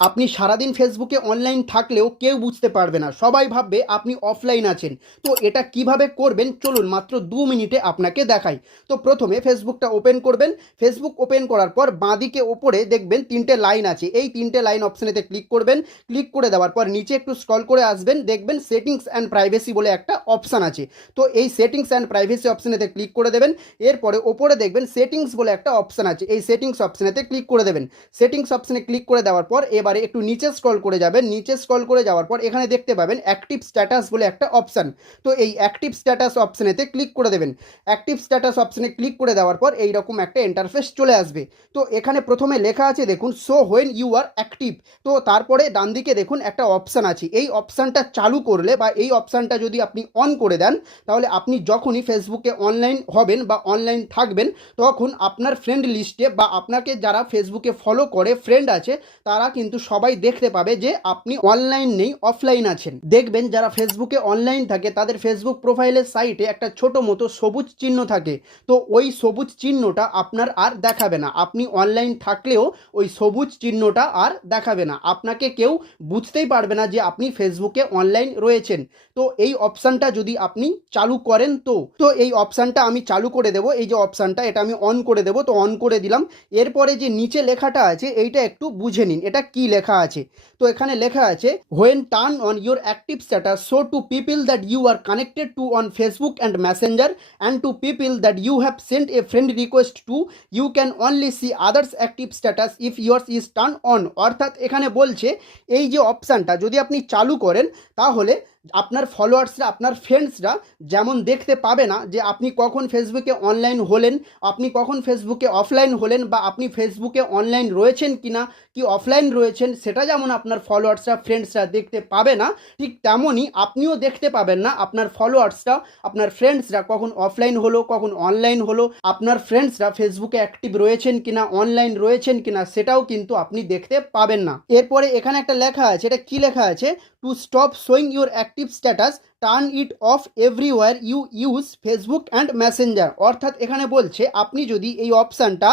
আপনি সারাদিন ফেসবুকে অনলাইন থাকলেও কেউ বুঝতে পারবে না, সবাই ভাববে আপনি অফলাইন আছেন। তো এটা কিভাবে করবেন চলুন মাত্র 2 মিনিটে আপনাকে দেখাই। তো প্রথমে ফেসবুকটা ওপেন করবেন। ফেসবুক ওপেন করার পর বাঁদিকে ওপরে দেখবেন 3টে লাইন আছে, এই 3টে লাইন অপশানেতে ক্লিক করবেন। ক্লিক করে দেওয়ার পর নিচে একটু স্ক্রল করে আসবেন, দেখবেন সেটিংস অ্যান্ড প্রাইভেসি বলে একটা অপশান আছে। তো এই সেটিংস অ্যান্ড প্রাইভেসি অপশানেতে ক্লিক করে দেবেন। এরপরে ওপরে দেখবেন সেটিংস বলে একটা অপশান আছে, এই সেটিংস অপশানেতে ক্লিক করে দেবেন। সেটিংস অপশানে ক্লিক করে দেওয়ার পর এবারে একটু নিচে স্ক্রল করে যাবেন। নিচে স্ক্রল করে যাওয়ার পর এখানে দেখতে পাবেন অ্যাক্টিভ স্ট্যাটাস বলে একটা অপশান। তো এই অ্যাক্টিভ স্ট্যাটাস অপশানেতে ক্লিক করে দেবেন। অ্যাক্টিভ স্ট্যাটাস অপশানে ক্লিক করে দেওয়ার পর এইরকম একটা ইন্টারফেস চলে আসবে। তো এখানে প্রথমে লেখা আছে দেখুন show when you are active. তো তারপরে ডান দিকে দেখুন একটা অপশান আছে, এই অপশানটা চালু করলে বা এই অপশানটা যদি আপনি অন করে দেন তাহলে আপনি যখনই ফেসবুকে অনলাইন হবেন বা অনলাইন থাকবেন তখন আপনার ফ্রেন্ড লিস্টে বা আপনাকে যারা ফেসবুকে ফলো করে ফ্রেন্ড আছে তারা কিন্তু সবাই দেখতে পাবে যে আপনি অনলাইন নেই, অফলাইন আছেন। দেখবেন যারা ফেসবুকে অনলাইন থাকে তাদের ফেসবুক প্রোফাইলের সাইটে একটা ছোট মতো সবুজ চিহ্ন থাকে। তো ওই সবুজ চিহ্নটা আপনার আর দেখাবে না, আপনি অনলাইন থাকলেও ওই সবুজ চিহ্নটা আর দেখাবে না, আপনাকে কেউ বুঝতেই পারবে না যে আপনি ফেসবুকে অনলাইন রয়েছেন। তো এই অপশানটা যদি আপনি চালু করেন তো এই অপশানটা আমি চালু করে দেবো। এই যে অপশানটা এটা আমি অন করে দেবো, তো অন করে দিলাম। এরপরে যে নিচে লেখাটা আছে এইটা একটু বুঝে নিন এটা কি লেখা আছে। তো এখানে লেখা আছে when turn on your active status show to people that you are connected to on Facebook and Messenger and to people that you have sent a friend request to you can only see others active status if yours is turn on. অর্থাৎ এখানে বলছে এই যে অপশানটা যদি আপনি চালু করেন তাহলে আপনার ফলোয়ার্সরা আপনার ফ্রেন্ডসরা যেমন দেখতে পাবে না যে আপনি কখন ফেসবুকে অনলাইন হলেন, আপনি কখন ফেসবুকে অফলাইন হলেন, বা আপনি ফেসবুকে অনলাইন রয়েছেন কি না কি অফলাইন রয়েছেন সেটা যেমন আপনার ফলোয়ার্সরা ফ্রেন্ডসরা দেখতে পাবে না, ঠিক তেমনই আপনিও দেখতে পাবেন না আপনার ফলোয়ার্সরা আপনার ফ্রেন্ডসরা কখন অফলাইন হলো কখন অনলাইন হলো, আপনার ফ্রেন্ডসরা ফেসবুকে অ্যাক্টিভ রয়েছেন কিনা অনলাইন রয়েছেন কিনা সেটাও কিন্তু আপনি দেখতে পাবেন না। এরপরে এখানে একটা লেখা আছে, এটা কি লেখা আছে, to stop showing your active status turn it off everywhere you use Facebook and Messenger. অর্থাৎ এখানে বলছে আপনি যদি এই অপশানটা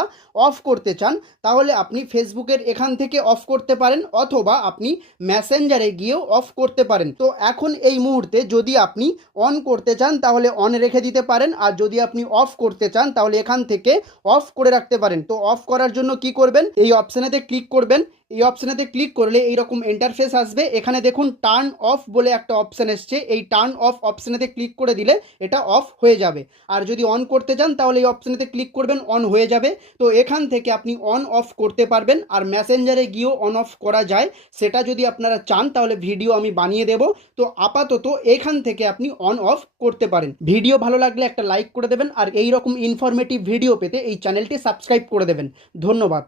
অফ করতে চান তাহলে আপনি ফেসবুকের এখান থেকে অফ করতে পারেন অথবা আপনি মেসেঞ্জারে গিয়েও অফ করতে পারেন। তো এখন এই মুহূর্তে যদি আপনি অন করতে চান তাহলে অন রেখে দিতে পারেন, আর যদি আপনি অফ করতে চান তাহলে এখান থেকে অফ করে রাখতে পারেন। তো অফ করার জন্য কি করবেন, এই অপশানেতে ক্লিক করবেন। এই অপশানেতে ক্লিক করলে এইরকম ইন্টারফেস আসবে। এখানে দেখুন টার্ন অফ বলে একটা অপশান এসছে, এই টার্ন অফ অপশানেতে ক্লিক করে দিলে এটা অফ হয়ে যাবে। আর যদি অন করতে চান তাহলে এই অপশানেতে ক্লিক করবেন, অন হয়ে যাবে। তো এখান থেকে আপনি অন অফ করতে পারবেন। আর মেসেঞ্জারে গিয়েও অন অফ করা যায়, সেটা যদি আপনারা চান তাহলে ভিডিও আমি বানিয়ে দেব। তো আপাতত এখান থেকে আপনি অন অফ করতে পারেন। ভিডিও ভালো লাগলে একটা লাইক করে দেবেন, আর এই রকম ইনফরমেটিভ ভিডিও পেতে এই চ্যানেলটি সাবস্ক্রাইব করে দেবেন। ধন্যবাদ।